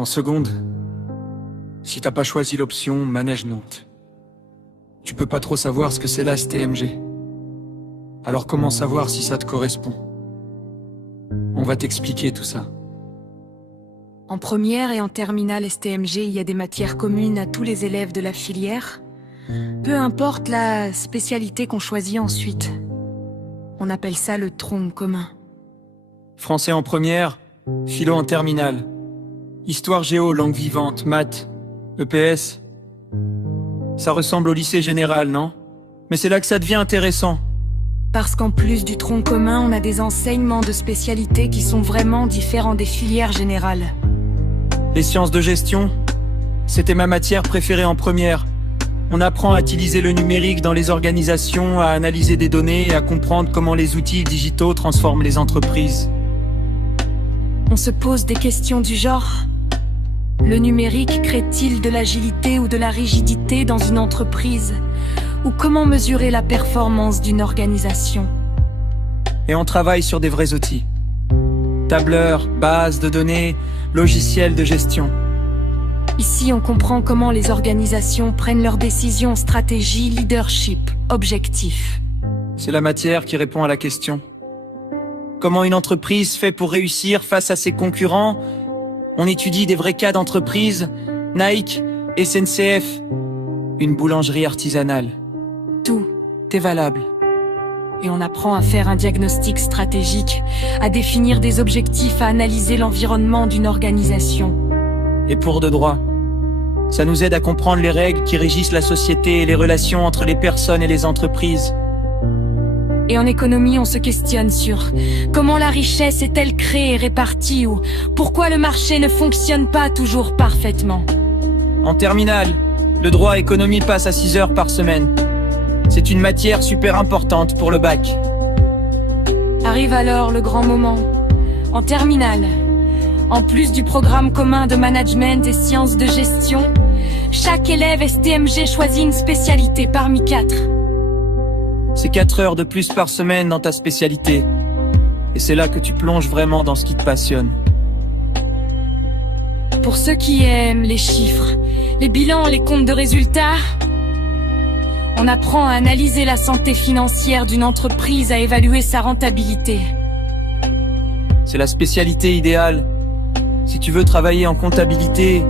En seconde, si t'as pas choisi l'option management, tu peux pas trop savoir ce que c'est la STMG. Alors comment savoir si ça te correspond? On va t'expliquer tout ça. En première et en terminale STMG, il y a des matières communes à tous les élèves de la filière. Peu importe la spécialité qu'on choisit ensuite. On appelle ça le tronc commun. Français en première, philo en terminale. Histoire géo, langue vivante, maths, EPS. Ça ressemble au lycée général, non? Mais c'est là que ça devient intéressant. Parce qu'en plus du tronc commun, on a des enseignements de spécialités qui sont vraiment différents des filières générales. Les sciences de gestion, c'était ma matière préférée en première. On apprend à utiliser le numérique dans les organisations, à analyser des données et à comprendre comment les outils digitaux transforment les entreprises. On se pose des questions du genre: le numérique crée-t-il de l'agilité ou de la rigidité dans une entreprise? Ou comment mesurer la performance d'une organisation? Et on travaille sur des vrais outils. Tableurs, bases de données, logiciels de gestion. Ici, on comprend comment les organisations prennent leurs décisions, stratégie, leadership, objectifs. C'est la matière qui répond à la question. Comment une entreprise fait pour réussir face à ses concurrents? On étudie des vrais cas d'entreprise, Nike, SNCF, une boulangerie artisanale. Tout est valable. Et on apprend à faire un diagnostic stratégique, à définir des objectifs, à analyser l'environnement d'une organisation. Et pour de droit, ça nous aide à comprendre les règles qui régissent la société et les relations entre les personnes et les entreprises. Et en économie, on se questionne sur comment la richesse est-elle créée et répartie, ou pourquoi le marché ne fonctionne pas toujours parfaitement. En terminale, le droit économie passe à 6 heures par semaine. C'est une matière super importante pour le bac. Arrive alors le grand moment. En terminale, en plus du programme commun de management et sciences de gestion, chaque élève STMG choisit une spécialité parmi 4. C'est 4 heures de plus par semaine dans ta spécialité. Et c'est là que tu plonges vraiment dans ce qui te passionne. Pour ceux qui aiment les chiffres, les bilans, les comptes de résultats, on apprend à analyser la santé financière d'une entreprise, à évaluer sa rentabilité. C'est la spécialité idéale si tu veux travailler en comptabilité,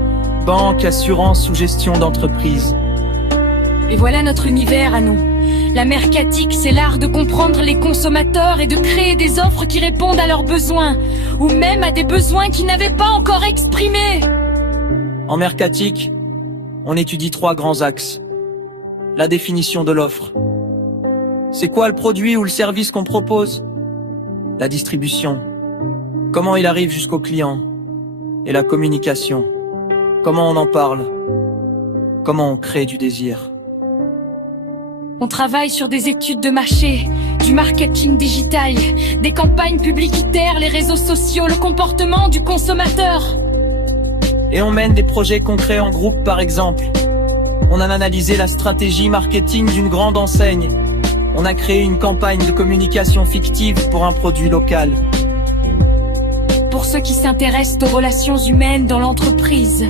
banque, assurance ou gestion d'entreprise. Et voilà notre univers à nous. La mercatique, c'est l'art de comprendre les consommateurs et de créer des offres qui répondent à leurs besoins, ou même à des besoins qu'ils n'avaient pas encore exprimés. En mercatique, on étudie 3 grands axes. La définition de l'offre. C'est quoi le produit ou le service qu'on propose? La distribution. Comment il arrive jusqu'au client? Et la communication. Comment on en parle? Comment on crée du désir? On travaille sur des études de marché, du marketing digital, des campagnes publicitaires, les réseaux sociaux, le comportement du consommateur. Et on mène des projets concrets en groupe par exemple. On a analysé la stratégie marketing d'une grande enseigne. On a créé une campagne de communication fictive pour un produit local. Pour ceux qui s'intéressent aux relations humaines dans l'entreprise,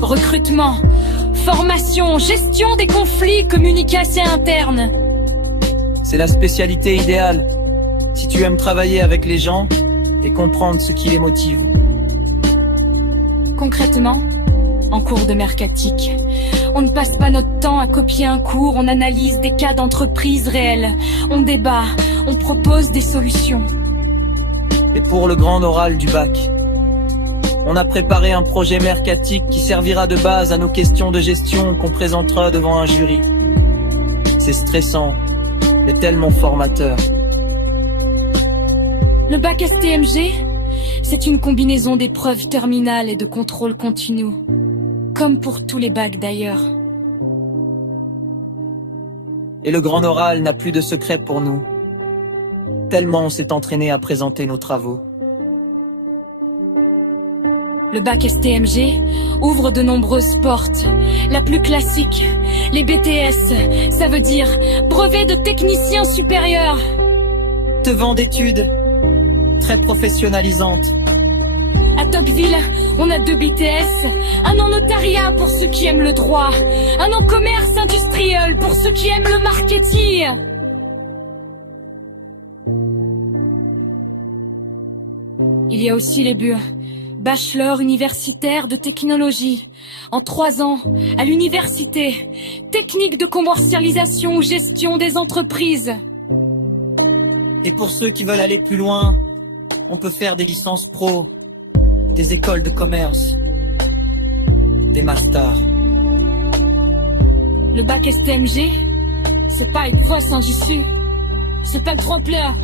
recrutement, formation, gestion des conflits, communication interne. C'est la spécialité idéale si tu aimes travailler avec les gens et comprendre ce qui les motive. Concrètement, en cours de mercatique, on ne passe pas notre temps à copier un cours, on analyse des cas d'entreprise réels, on débat, on propose des solutions. Et pour le grand oral du bac, on a préparé un projet mercatique qui servira de base à nos questions de gestion qu'on présentera devant un jury. C'est stressant, mais tellement formateur. Le bac STMG, c'est une combinaison d'épreuves terminales et de contrôle continu. Comme pour tous les bacs d'ailleurs. Et le grand oral n'a plus de secret pour nous. Tellement on s'est entraîné à présenter nos travaux. Le bac STMG ouvre de nombreuses portes. La plus classique, les BTS, ça veut dire brevet de technicien supérieur. Te vend d'études très professionnalisantes. À Tocqueville, on a 2 BTS, un en notariat pour ceux qui aiment le droit, un en commerce industriel pour ceux qui aiment le marketing. Il y a aussi les BUE, bachelor universitaire de technologie, en 3 ans, à l'université, technique de commercialisation ou gestion des entreprises. Et pour ceux qui veulent aller plus loin, on peut faire des licences pro, des écoles de commerce, des masters. Le bac STMG, c'est pas une voie sans issue, c'est un trempleur.